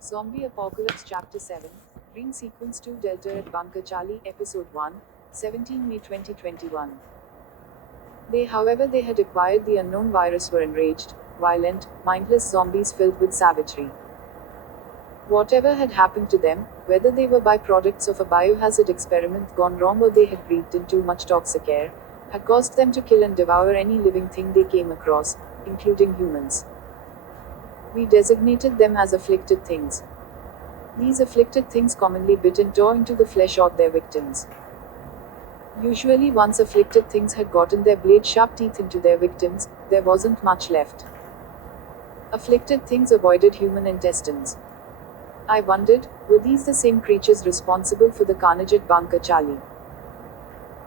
Zombie Apocalypse Chapter 7, Dream Sequence 2 Delta at Bunker Charlie Episode 1, 17 May 2021. They had acquired the unknown virus were enraged, violent, mindless zombies filled with savagery. Whatever had happened to them, whether they were byproducts of a biohazard experiment gone wrong or they had breathed in too much toxic air, had caused them to kill and devour any living thing they came across, including humans. We designated them as afflicted things. These afflicted things commonly bit and tore into the flesh of their victims. Usually, once afflicted things had gotten their blade-sharp teeth into their victims, there wasn't much left. Afflicted things avoided human intestines. I wondered, were these the same creatures responsible for the carnage at Bunker Charlie?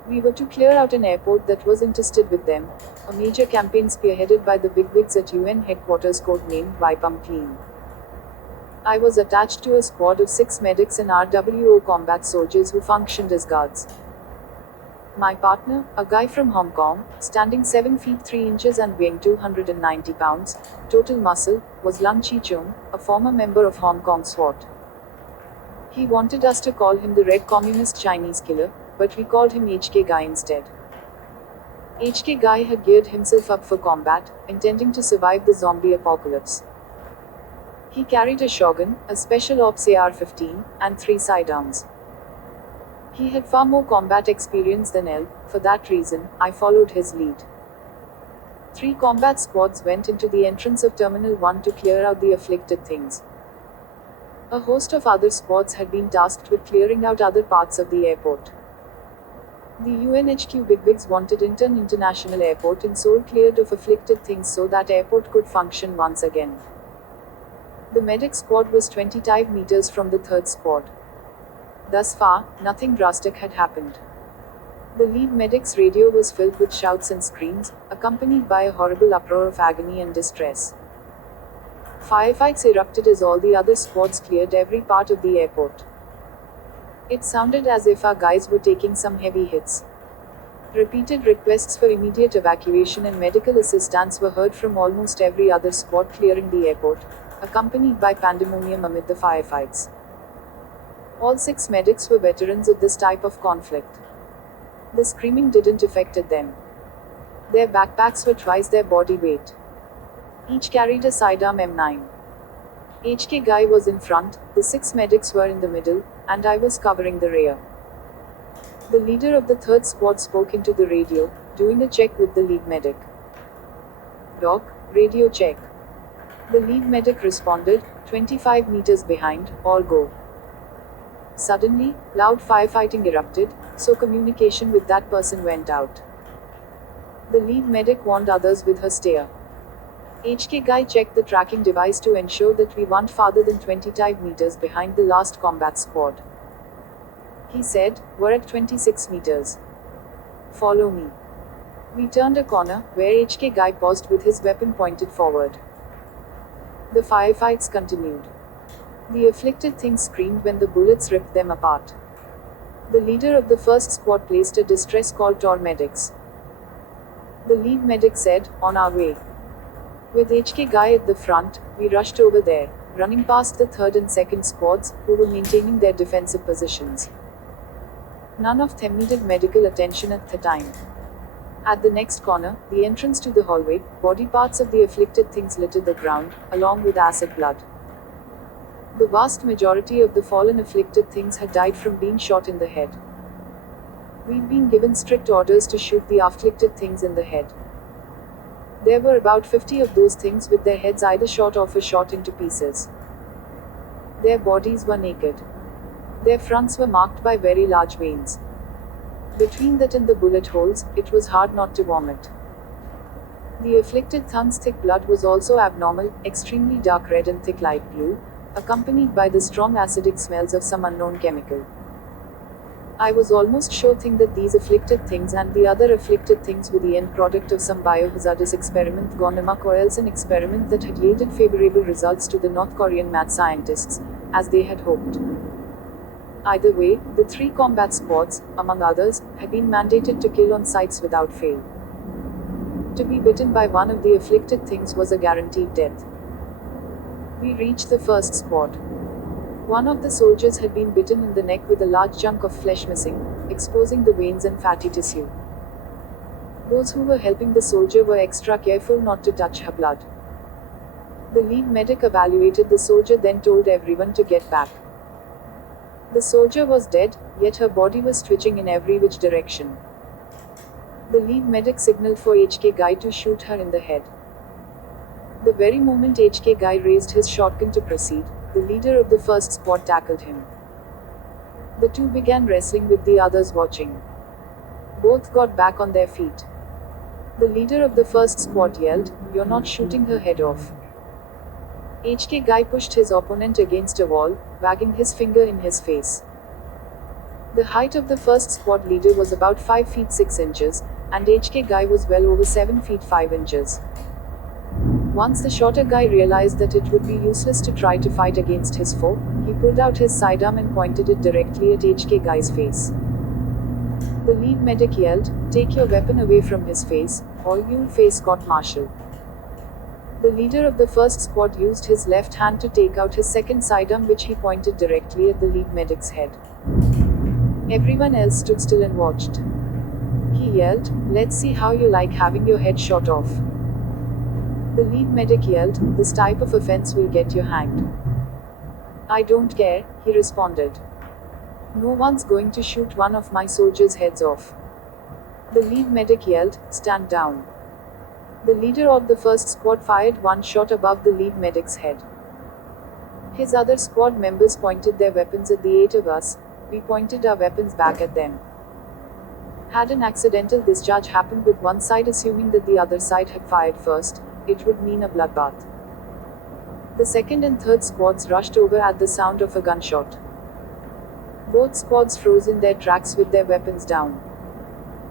We were to clear out an airport that was infested with them, a major campaign spearheaded by the bigwigs at UN headquarters codenamed Ch.9. I was attached to a squad of 6 medics and RWO combat soldiers who functioned as guards. My partner, a guy from Hong Kong, standing 7 feet 3 inches and weighing 290 pounds, total muscle, was Ch.9, a former member of Hong Kong SWAT. He wanted us to call him the Red Communist Chinese Killer, but we called him HK Guy instead. HK Guy had geared himself up for combat, intending to survive the zombie apocalypse. He carried a shotgun, a special ops AR-15, and 3 sidearms. He had far more combat experience than L. For that reason, I followed his lead. 3 combat squads went into the entrance of Terminal 1 to clear out the afflicted things. A host of other squads had been tasked with clearing out other parts of the airport. The UNHQ bigwigs wanted Incheon International Airport in Seoul cleared of afflicted things so that airport could function once again. The medic squad was 25 meters from the 3rd squad. Thus far, nothing drastic had happened. The lead medic's radio was filled with shouts and screams, accompanied by a horrible uproar of agony and distress. Firefights erupted as all the other squads cleared every part of the airport. It sounded as if our guys were taking some heavy hits. Repeated requests for immediate evacuation and medical assistance were heard from almost every other squad clearing the airport, accompanied by pandemonium amid the firefights. All 6 medics were veterans of this type of conflict. The screaming didn't affect them. Their backpacks were twice their body weight. Each carried a sidearm M9. HK Guy was in front, the 6 medics were in the middle, and I was covering the rear. The leader of the 3rd squad spoke into the radio, doing a check with the lead medic. "Doc, radio check." The lead medic responded, 25 meters behind, all go. Suddenly, loud firefighting erupted, so communication with that person went out. The lead medic warned others with her stare. HK Guy checked the tracking device to ensure that we weren't farther than 25 meters behind the last combat squad. He said, "We're at 26 meters. Follow me." We turned a corner, where HK Guy paused with his weapon pointed forward. The firefights continued. The afflicted things screamed when the bullets ripped them apart. The leader of the 1st squad placed a distress call to our medics. The lead medic said, "On our way." With HK Guy at the front, we rushed over there, running past the 3rd and 2nd squads, who were maintaining their defensive positions. None of them needed medical attention at the time. At the next corner, the entrance to the hallway, body parts of the afflicted things littered the ground, along with acid blood. The vast majority of the fallen afflicted things had died from being shot in the head. We'd been given strict orders to shoot the afflicted things in the head. There were about 50 of those things with their heads either shot off or shot into pieces. Their bodies were naked. Their fronts were marked by very large veins. Between that and the bullet holes, it was hard not to vomit. The afflicted thing's thick blood was also abnormal, extremely dark red and thick light blue, accompanied by the strong acidic smells of some unknown chemical. I was almost sure that these afflicted things and the other afflicted things were the end product of some biohazardous experiment gone amok, or else an experiment that had yielded favorable results to the North Korean mad scientists, as they had hoped. Either way, the three combat squads, among others, had been mandated to kill on sights without fail. To be bitten by one of the afflicted things was a guaranteed death. We reached the first squad. One of the soldiers had been bitten in the neck with a large chunk of flesh missing, exposing the veins and fatty tissue. Those who were helping the soldier were extra careful not to touch her blood. The lead medic evaluated the soldier, then told everyone to get back. The soldier was dead, yet her body was twitching in every which direction. The lead medic signaled for HK Guy to shoot her in the head. The very moment HK Guy raised his shotgun to proceed, the leader of the first squad tackled him. The two began wrestling with the others watching. Both got back on their feet. The leader of the first squad yelled, "You're not shooting her head off." HK Guy pushed his opponent against a wall, wagging his finger in his face. The height of the first squad leader was about 5 feet 6 inches, and HK Guy was well over 7 feet 5 inches. Once the shorter guy realized that it would be useless to try to fight against his foe, he pulled out his sidearm and pointed it directly at HK Guy's face. The lead medic yelled, "Take your weapon away from his face, or you'll face court-martial." The leader of the first squad used his left hand to take out his second sidearm, which he pointed directly at the lead medic's head. Everyone else stood still and watched. He yelled, "Let's see how you like having your head shot off." The lead medic yelled, "This type of offense will get you hanged." "I don't care," he responded. "No one's going to shoot one of my soldiers' heads off." The lead medic yelled, "Stand down." The leader of the first squad fired one shot above the lead medic's head. His other squad members pointed their weapons at the 8 of us. We pointed our weapons back at them. Had an accidental discharge happened with one side, assuming that the other side had fired first, it would mean a bloodbath. The second and third squads rushed over at the sound of a gunshot. Both squads froze in their tracks with their weapons down.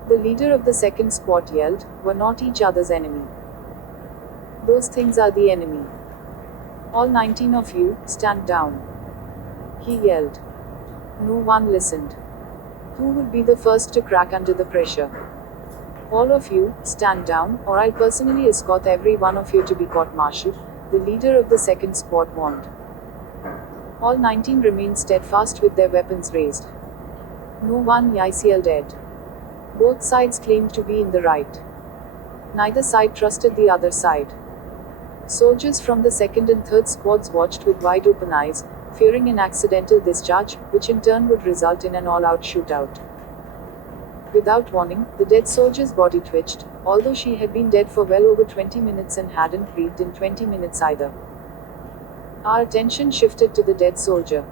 The leader of the second squad yelled, "We're not each other's enemy. Those things are the enemy. All 19 of you, stand down." He yelled. No one listened. Who would be the first to crack under the pressure? "All of you, stand down, or I'll personally escort every one of you to be court-martialed," the leader of the second squad warned. All 19 remained steadfast with their weapons raised. No one yelled dead. Both sides claimed to be in the right. Neither side trusted the other side. Soldiers from the second and third squads watched with wide open eyes, fearing an accidental discharge, which in turn would result in an all-out shootout. Without warning, the dead soldier's body twitched, although she had been dead for well over 20 minutes and hadn't breathed in 20 minutes either. Our attention shifted to the dead soldier.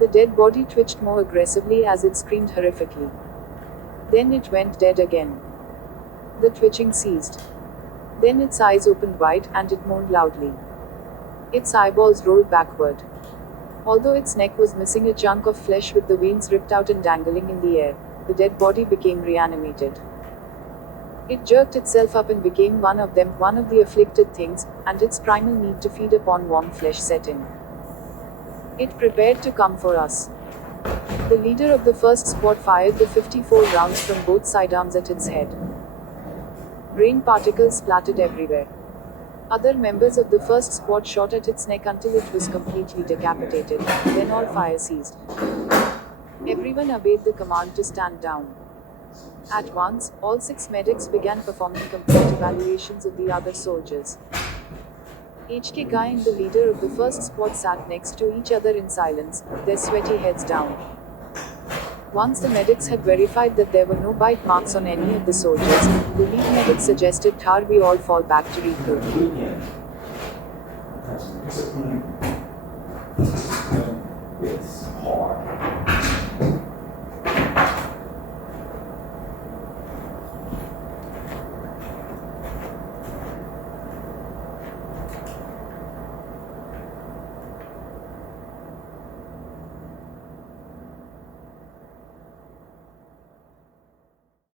The dead body twitched more aggressively as it screamed horrifically. Then it went dead again. The twitching ceased. Then its eyes opened wide, and it moaned loudly. Its eyeballs rolled backward. Although its neck was missing a chunk of flesh with the veins ripped out and dangling in the air, the dead body became reanimated. It jerked itself up and became one of them, one of the afflicted things, and its primal need to feed upon warm flesh set in. It prepared to come for us. The leader of the first squad fired the 54 rounds from both sidearms at its head. Brain particles splattered everywhere. Other members of the first squad shot at its neck until it was completely decapitated. Then all fire ceased. Everyone obeyed the command to stand down. At once, all 6 medics began performing complete evaluations of the other soldiers. HK Guy and the leader of the first squad sat next to each other in silence, their sweaty heads down. Once the medics had verified that there were no bite marks on any of the soldiers, the lead medic suggested we all fall back to regroup. It's hard.